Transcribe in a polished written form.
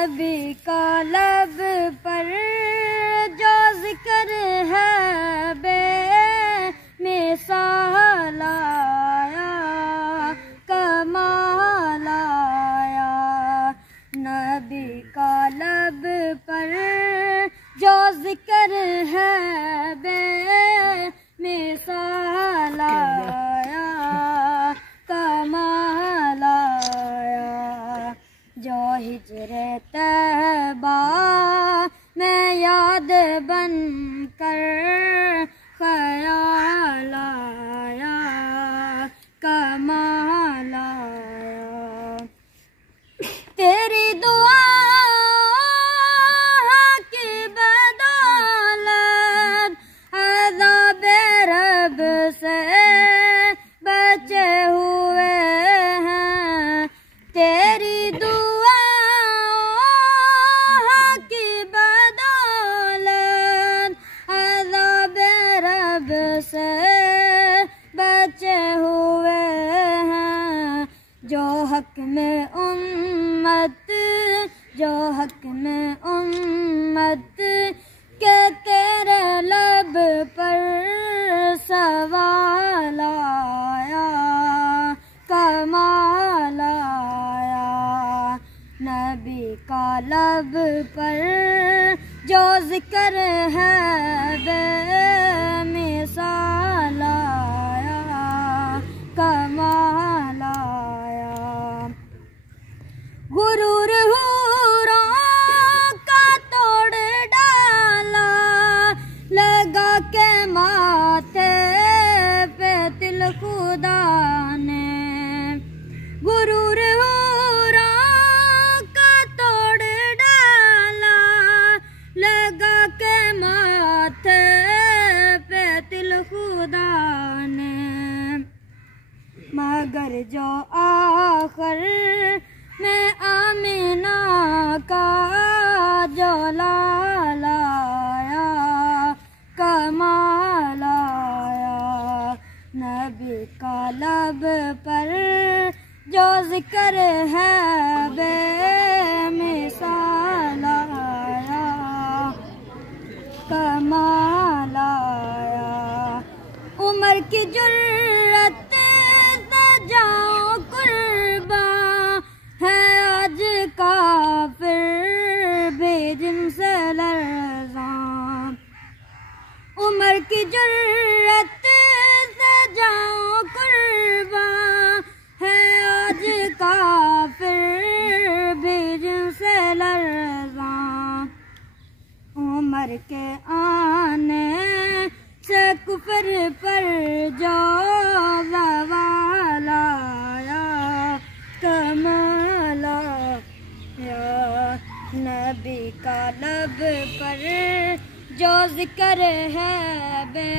नबी का लब पर जो जिक्र है बे मिसाल आया, कमाल आया। नबी का लब पर जो जिक्र है बे मिसाल आया, कमाल आया। जो हिजरे तैबा में याद बन कर ख्याल आया, कमाल आया। तेरी दुआ की बदौलत अज़ाब रब से बचे हुए हैं। तेरी दुआ की बदौलत अज़ाब रब से बचे हुए हैं। जो हक में उम्मत, जो हक में उम्मत के तेरे लब पर सवाल आया, कमाल आया। नबी का लब पर जो जिक्र है बे मिसाल आया, कमाल आया। गुरूर हूरों का तोड़ डाला, लगा के माथे पे तिल खुदा ने। गुरूर हूरों का तोड़ डाला, लगा के माथे पे तिल खुदा ने। मगर जो आखिर में आमिना का जो लाल आया, कमाल आया। नबी का लब पर जो जिक्र है बे मिसाल आया, कमाल आया। उमर की जुर्रत जाओ कुर्बान है आज काफिर बेजिन से लर्ज़ां। उमर की जुर्रत से जाओ कुर्बान है आज काफिर बेजिन से लर्ज़ां। उमर के आने से कुफर पर जो ज़वाल आया, कमाल आया। नबी का लब पर जो जिक्र है बे